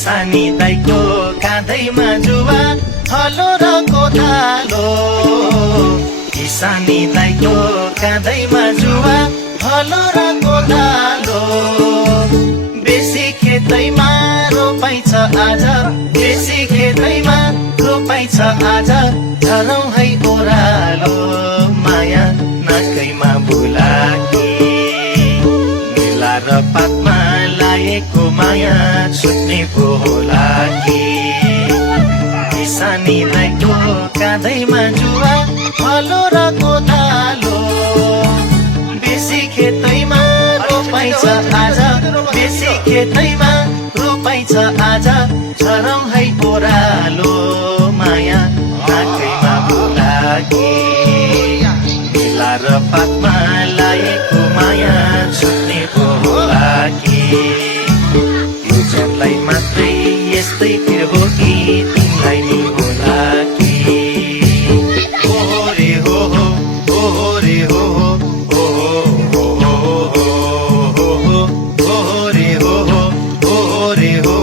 सानी दाइको काँधैमा जुवा हलो र कोदालो सानी दाइको काँधैमा जुवा हलो र कोदालो बेसी खेतैमा रोपाइ छ आज बेसी खेतैमा रोपाइ छ आज झरौँ है ओरालो माया नाकैमा बुलाकी मेला र पातमा लाएको माया छुट्ने पो होला कि सानी दाइको काँधैमा जुवा हलो र कोदालो बेसी खेतैमा रोपाइ छ आज बेसी खेतैमा रोपाइ छ आज झरौँ है ओरालो माया नाकैमा बुलाकी मेला र पातमा लाएको माया छुट्ने पो होला कि यो जनलाई मात्रै यस्तै फिर हो कि तिमीलाई नि होला कि हो रे हो हो रे हो हो हो हो रे हो हो रे हो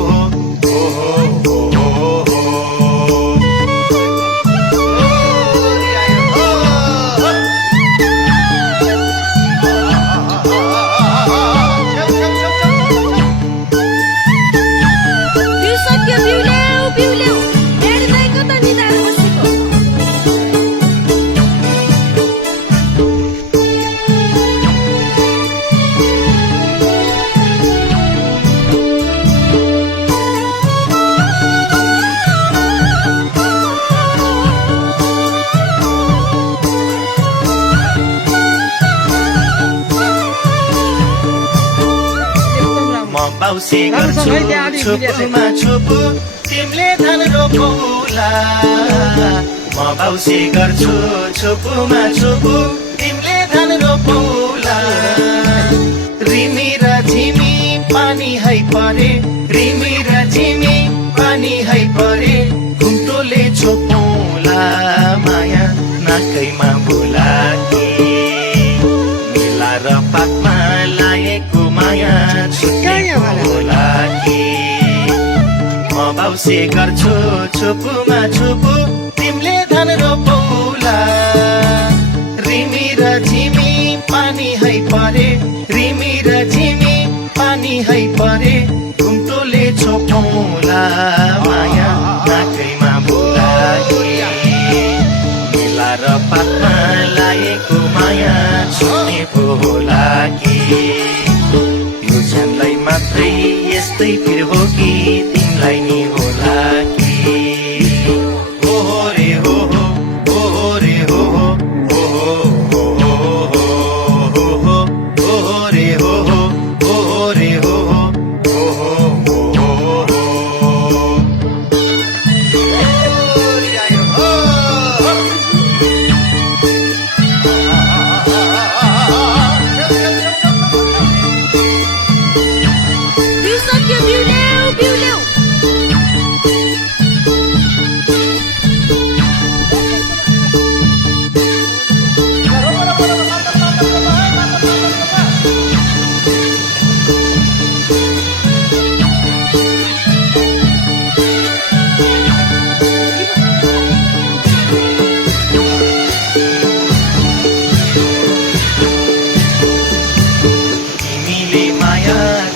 बाउसे गर्छु छुपुमा छुपु तिमीले धान रोपौला म बाउसे गर्छु छुपुमा छुपु तिमीले धान रोपौला रिमी र झिमी पानी है परे रिमी र झिमी पानी है परे घुम्टोले छोपौला माया नाकैमा बुलाकी मेला र पातमा लाएको माया छुट्ने होला कि म बाउसे गर्छु छुपुमा छुपु तिमीले धान रोपौला रिमी र झिमी पानी है परे रिमी र झिमी पानी है परे घुम्टोले छोपौला माया नाकैमा बुलाकी मेला र पातमा लाएको माया छुट्ने पो होला कि यो जनलाई मात्रै यस्तै फिर हो कि तिमीलाई नि होला कि हो रे हो हो रे हो हो हो रे हो हो रे हो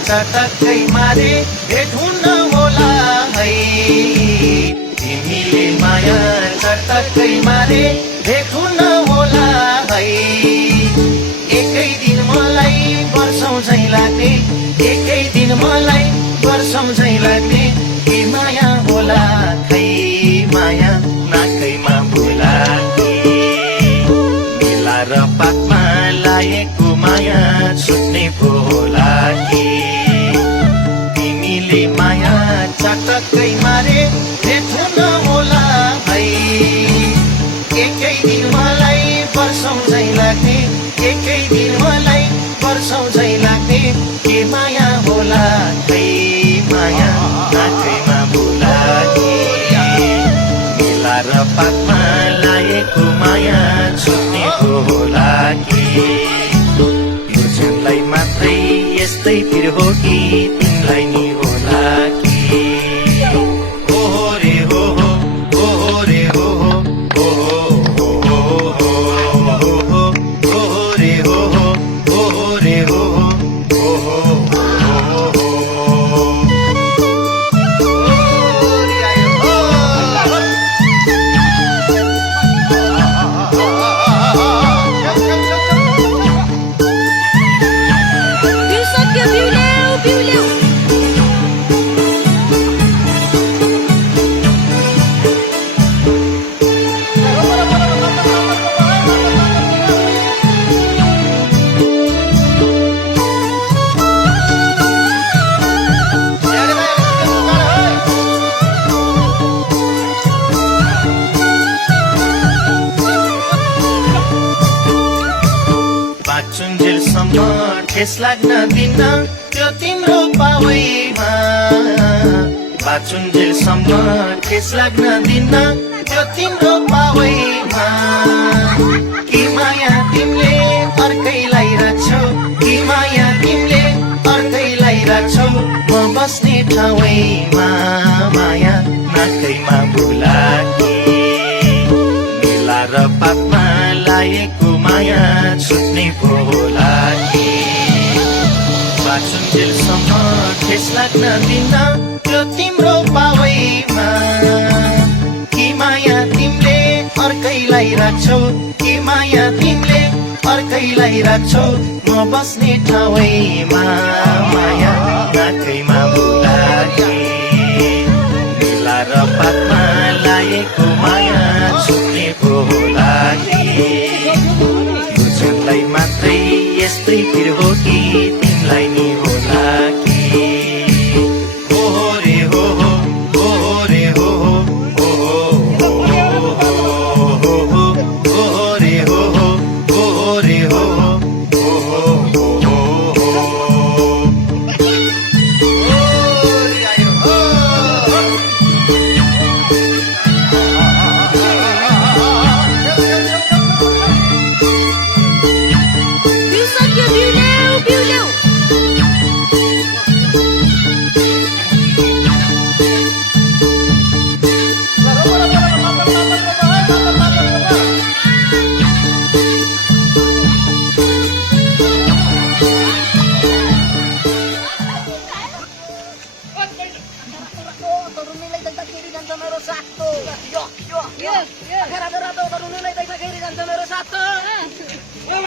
चटक्कै मारे भेट हुन होला है तिमीले माया चटक्कै मारे भेट हुन होला है एकै दिन मलाई वर्षौं झैं लाग्ने एकै दिन मलाई वर्षौं झैं लाग्ने के माया होला खै माया नाकैमा बुलाकी मेला र पातमा लाएको माया छुट्ने पो होला कि माया चटक्कै मारे भेट हुन होला है एकै दिन मलाई वर्षौं झैं लाग्ने एकै दिन मलाई वर्षौं झैं लाग्ने के माया होला खै माया नाकैमा बुलाकी मेला र पातमा लाएको माया छुट्ने पो होला कि यो जनलाई मात्रै यस्तै फिर हो कि तिमीलाई नि होला कि ठेस लाग्न दिन त्यो तिम्रो पावैमा बाँचुन्जेलसम्म ठेस लाग्न दिन त्यो तिम्रो पावैमा कि माया तिमीले अर्कैलाई राख्छौ कि माया तिमीले अर्कैलाई राख्छौ म बस्ने ठाउँमा माया नाकैमा बुलाकी मेला र पापमा लागेको माया छुट्ने होला कि बाँचुन्जेलसम्म ठेस लाग्न दिन त्यो तिम्रो पावैमा कि माया तिमीले अर्कैलाई राख्छौ कि माया तिमीले अर्कैलाई राख्छौ म बस्ने ठाउँमा माया नाकैमा